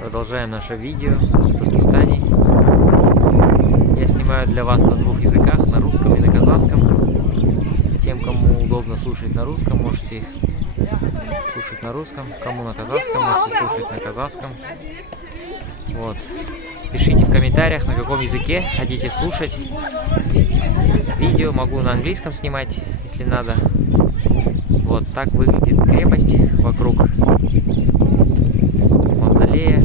Продолжаем наше видео в Туркестане. Я снимаю для вас на двух языках, на русском и на казахском. Тем, кому удобно слушать на русском, можете слушать на русском. Кому на казахском, можете слушать на казахском. Вот. Пишите в комментариях, на каком языке хотите слушать видео. Могу на английском снимать, если надо. Вот так выглядит крепость вокруг мавзолея.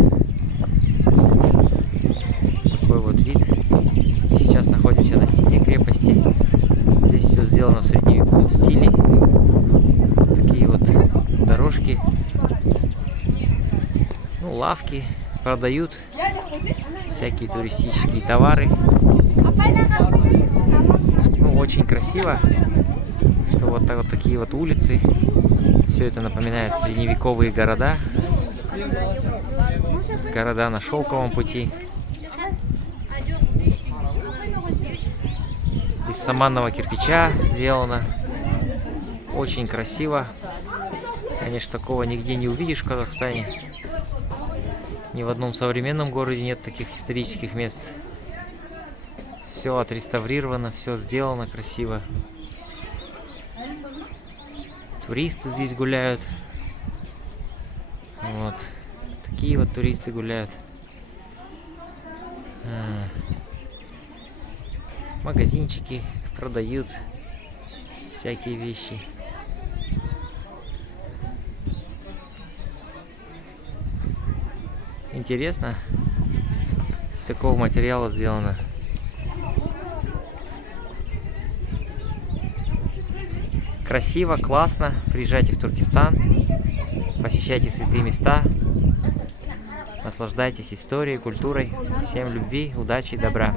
Такой вот вид. Мы сейчас находимся на стене крепости. Здесь все сделано в средневековом стиле. Вот такие вот дорожки. Ну, лавки продают всякие туристические товары. Ну, очень красиво, что вот такие вот улицы. Все это напоминает средневековые города. Города на шелковом пути. Из саманного кирпича сделано. Очень красиво. Конечно, такого нигде не увидишь в Казахстане. Ни в одном современном городе нет таких исторических мест. Все отреставрировано, все сделано красиво. Туристы здесь гуляют. Вот. Такие вот туристы гуляют. Магазинчики продают всякие вещи. Интересно, с какого материала сделано. Красиво, классно. Приезжайте в Туркестан, посещайте святые места, наслаждайтесь историей, культурой. Всем любви, удачи, добра.